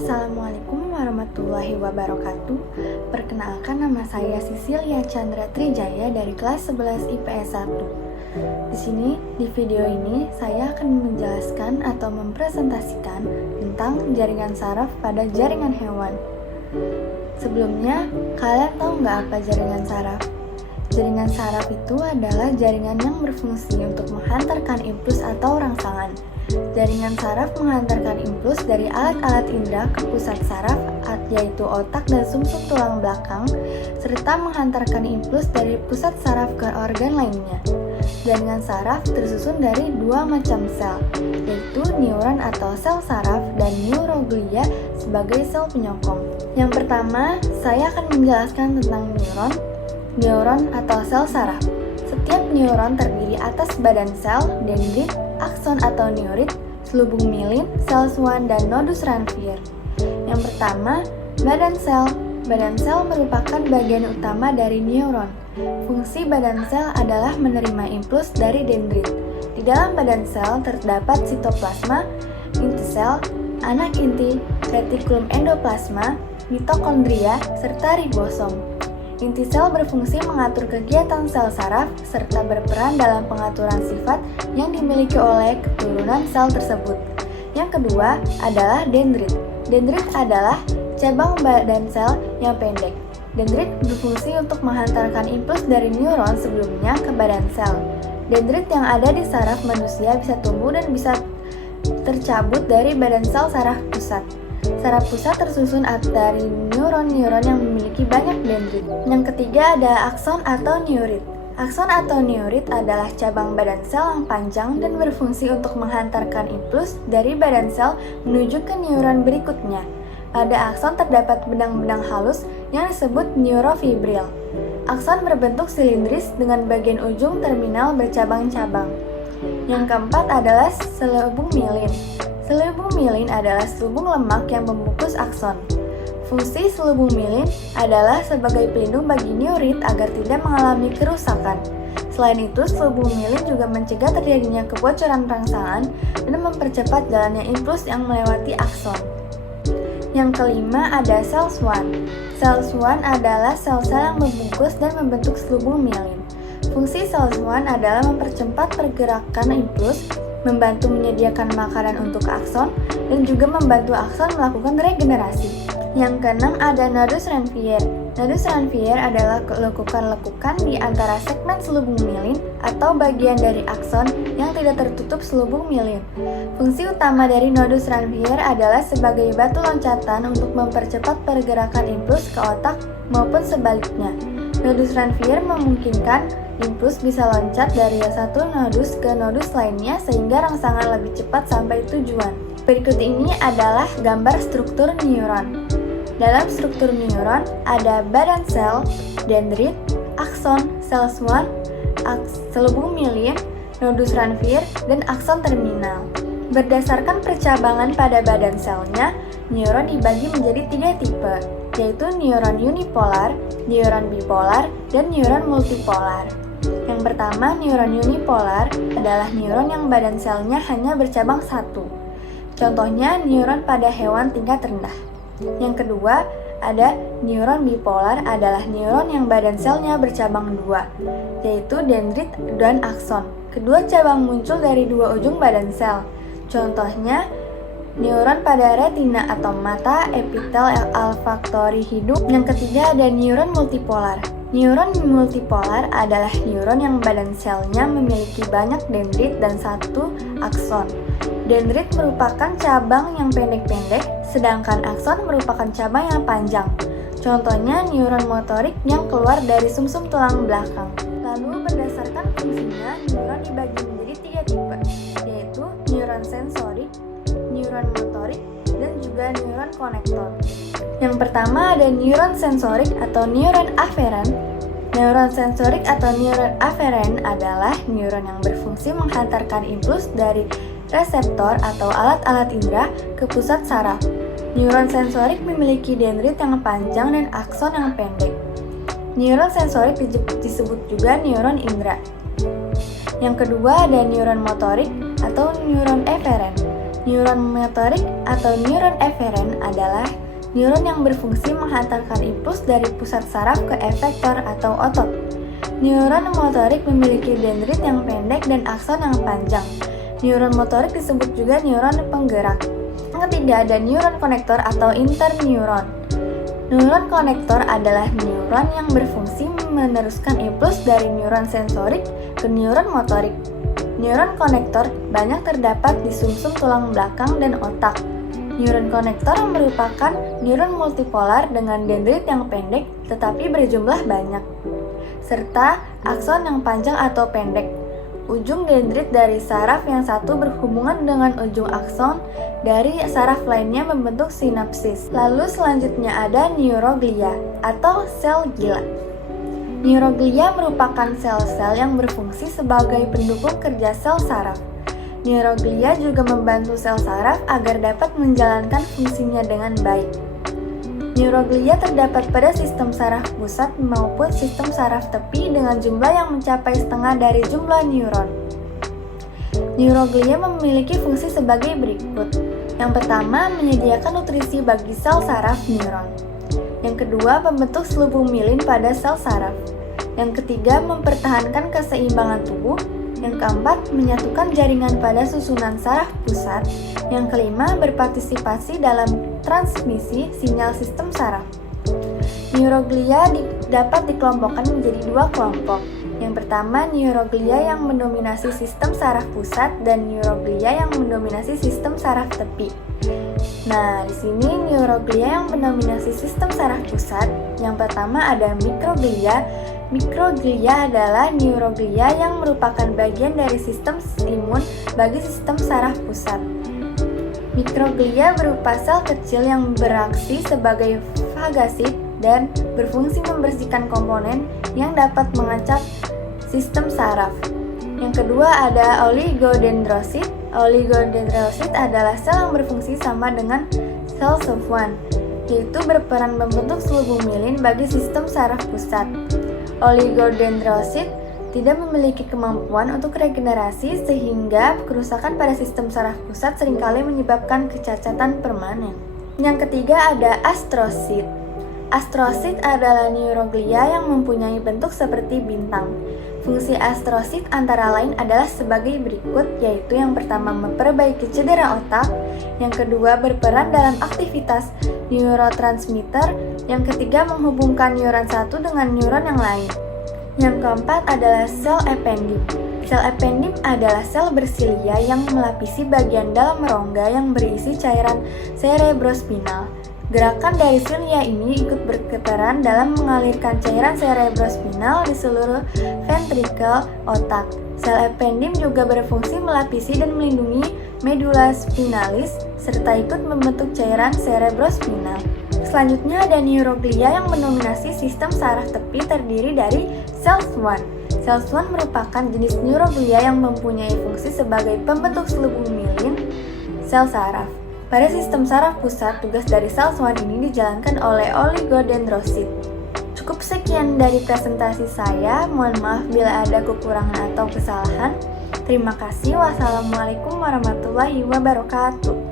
Assalamualaikum warahmatullahi wabarakatuh. Perkenalkan, nama saya Sisilia Chandra Trijaya dari kelas 11 IPS 1. Di sini, di video ini, saya akan menjelaskan atau mempresentasikan tentang jaringan saraf pada jaringan hewan. Sebelumnya, kalian tahu nggak apa jaringan saraf? Jaringan saraf itu adalah jaringan yang berfungsi untuk menghantarkan impuls atau rangsangan. Jaringan saraf menghantarkan impuls dari alat-alat indera ke pusat saraf, yaitu otak dan sumsum tulang belakang, serta menghantarkan impuls dari pusat saraf ke organ lainnya. Jaringan saraf tersusun dari dua macam sel, yaitu neuron atau sel saraf dan neuroglia sebagai sel penyokong. Yang pertama, saya akan menjelaskan tentang neuron atau sel saraf. Setiap neuron terdiri atas badan sel, dendrit, akson atau neurit, selubung mielin, sel Schwann, dan nodus Ranvier. Yang pertama, badan sel. Badan sel merupakan bagian utama dari neuron. Fungsi badan sel adalah menerima impuls dari dendrit. Di dalam badan sel terdapat sitoplasma, inti sel, anak inti, retikulum endoplasma, mitokondria, serta ribosom. Inti sel berfungsi mengatur kegiatan sel saraf serta berperan dalam pengaturan sifat yang dimiliki oleh keturunan sel tersebut. Yang kedua adalah dendrit. Dendrit adalah cabang badan sel yang pendek. Dendrit berfungsi untuk menghantarkan impuls dari neuron sebelumnya ke badan sel. Dendrit yang ada di saraf manusia bisa tumbuh dan bisa tercabut dari badan sel saraf pusat. Saraf pusat tersusun dari neuron-neuron yang memiliki banyak dendrit. Yang ketiga ada akson atau neurit. Akson atau neurit adalah cabang badan sel yang panjang dan berfungsi untuk menghantarkan impuls dari badan sel menuju ke neuron berikutnya. Pada akson terdapat benang-benang halus yang disebut neurofibril. Akson berbentuk silindris dengan bagian ujung terminal bercabang-cabang. Yang keempat adalah selubung mielin. Selubung mielin adalah selubung lemak yang membungkus akson. Fungsi selubung mielin adalah sebagai pelindung bagi neurit agar tidak mengalami kerusakan. Selain itu, selubung mielin juga mencegah terjadinya kebocoran rangsangan dan mempercepat jalannya impuls yang melewati akson. Yang kelima ada sel Schwann. Sel Schwann adalah sel-sel yang membungkus dan membentuk selubung mielin. Fungsi sel Schwann adalah mempercepat pergerakan impuls, membantu menyediakan makanan untuk akson, dan juga membantu akson melakukan regenerasi. Yang keenam ada nodus Ranvier. Nodus Ranvier adalah lekukan-lekukan di antara segmen selubung mielin atau bagian dari akson yang tidak tertutup selubung mielin. Fungsi utama dari nodus Ranvier adalah sebagai batu loncatan untuk mempercepat pergerakan impuls ke otak maupun sebaliknya. Nodus Ranvier memungkinkan impuls bisa loncat dari satu nodus ke nodus lainnya sehingga rangsangan lebih cepat sampai tujuan. Berikut ini adalah gambar struktur neuron. Dalam struktur neuron ada badan sel, dendrit, akson, sel Schwann, selubung mielin, nodus Ranvier, dan akson terminal. Berdasarkan percabangan pada badan selnya, neuron dibagi menjadi 3 tipe, yaitu neuron unipolar, neuron bipolar, dan neuron multipolar. Yang pertama, neuron unipolar adalah neuron yang badan selnya hanya bercabang satu. Contohnya, neuron pada hewan tingkat rendah. Yang kedua, ada neuron bipolar adalah neuron yang badan selnya bercabang dua, yaitu dendrit dan akson. Kedua cabang muncul dari dua ujung badan sel. Contohnya, neuron pada retina atau mata, epitel olfaktori hidung. Yang ketiga ada neuron multipolar. Neuron multipolar adalah neuron yang badan selnya memiliki banyak dendrit dan satu akson. Dendrit merupakan cabang yang pendek-pendek, sedangkan akson merupakan cabang yang panjang. Contohnya neuron motorik yang keluar dari sumsum tulang belakang. Lalu berdasarkan fungsinya, neuron dibagi menjadi 3 tipe, yaitu neuron sensorik, neuron motorik, dan juga neuron konektor. Yang pertama ada neuron sensorik atau neuron aferen. Neuron sensorik atau neuron aferen adalah neuron yang berfungsi menghantarkan impuls dari reseptor atau alat-alat indera ke pusat saraf. Neuron sensorik memiliki dendrit yang panjang dan akson yang pendek. Neuron sensorik disebut juga neuron indera. Yang kedua ada neuron motorik atau neuron eferen. Neuron motorik atau neuron eferen adalah neuron yang berfungsi menghantarkan impuls dari pusat saraf ke efektor atau otot. Neuron motorik memiliki dendrit yang pendek dan akson yang panjang. Neuron motorik disebut juga neuron penggerak. Yang ketiga ada neuron konektor atau interneuron. Neuron konektor adalah neuron yang berfungsi meneruskan impuls dari neuron sensorik ke neuron motorik. Neuron konektor banyak terdapat di sumsum tulang belakang dan otak. Neuron konektor merupakan neuron multipolar dengan dendrit yang pendek tetapi berjumlah banyak, serta akson yang panjang atau pendek. Ujung dendrit dari saraf yang satu berhubungan dengan ujung akson dari saraf lainnya membentuk sinapsis. Lalu selanjutnya ada neuroglia atau sel gila. Neuroglia merupakan sel-sel yang berfungsi sebagai pendukung kerja sel saraf. Neuroglia juga membantu sel saraf agar dapat menjalankan fungsinya dengan baik. Neuroglia terdapat pada sistem saraf pusat maupun sistem saraf tepi dengan jumlah yang mencapai setengah dari jumlah neuron. Neuroglia memiliki fungsi sebagai berikut. Yang pertama, menyediakan nutrisi bagi sel saraf neuron. Yang kedua, membentuk selubung mielin pada sel saraf. Yang ketiga, mempertahankan keseimbangan tubuh. Yang keempat, menyatukan jaringan pada susunan saraf pusat. Yang kelima, berpartisipasi dalam transmisi sinyal sistem saraf. Neuroglia dapat dikelompokkan menjadi dua kelompok. Yang pertama, neuroglia yang mendominasi sistem saraf pusat dan neuroglia yang mendominasi sistem saraf tepi. Nah, di sini neuroglia yang mendominasi sistem saraf pusat. Yang pertama ada mikroglia. Mikroglia adalah neuroglia yang merupakan bagian dari sistem imun bagi sistem saraf pusat. Mikroglia berupa sel kecil yang beraksi sebagai fagosit dan berfungsi membersihkan komponen yang dapat mengancam sistem saraf. Yang kedua ada oligodendrosit. Oligodendrosit adalah sel yang berfungsi sama dengan sel Schwann, yaitu berperan membentuk selubung mielin bagi sistem saraf pusat. Oligodendrosit tidak memiliki kemampuan untuk regenerasi sehingga kerusakan pada sistem saraf pusat seringkali menyebabkan kecacatan permanen. Yang ketiga ada astrosit. Astrosit adalah neuroglia yang mempunyai bentuk seperti bintang. Fungsi astrosit antara lain adalah sebagai berikut, yaitu yang pertama memperbaiki cedera otak, yang kedua berperan dalam aktivitas neurotransmitter, yang ketiga menghubungkan neuron satu dengan neuron yang lain. Yang keempat adalah sel ependim. Sel ependim adalah sel bersilia yang melapisi bagian dalam rongga yang berisi cairan cerebrospinal. Gerakan dari silia ini ikut berperan dalam mengalirkan cairan cerebrospinal di seluruh ventrikel otak. Sel ependim juga berfungsi melapisi dan melindungi medula spinalis serta ikut membentuk cairan cerebrospinal. Selanjutnya ada neuroglia yang mendominasi sistem saraf tepi terdiri dari sel Schwann. Sel Schwann merupakan jenis neuroglia yang mempunyai fungsi sebagai pembentuk selubung mielin sel saraf. Pada sistem saraf pusat, tugas dari sel Schwann ini dijalankan oleh oligodendrosit. Cukup sekian dari presentasi saya, mohon maaf bila ada kekurangan atau kesalahan. Terima kasih, wassalamualaikum warahmatullahi wabarakatuh.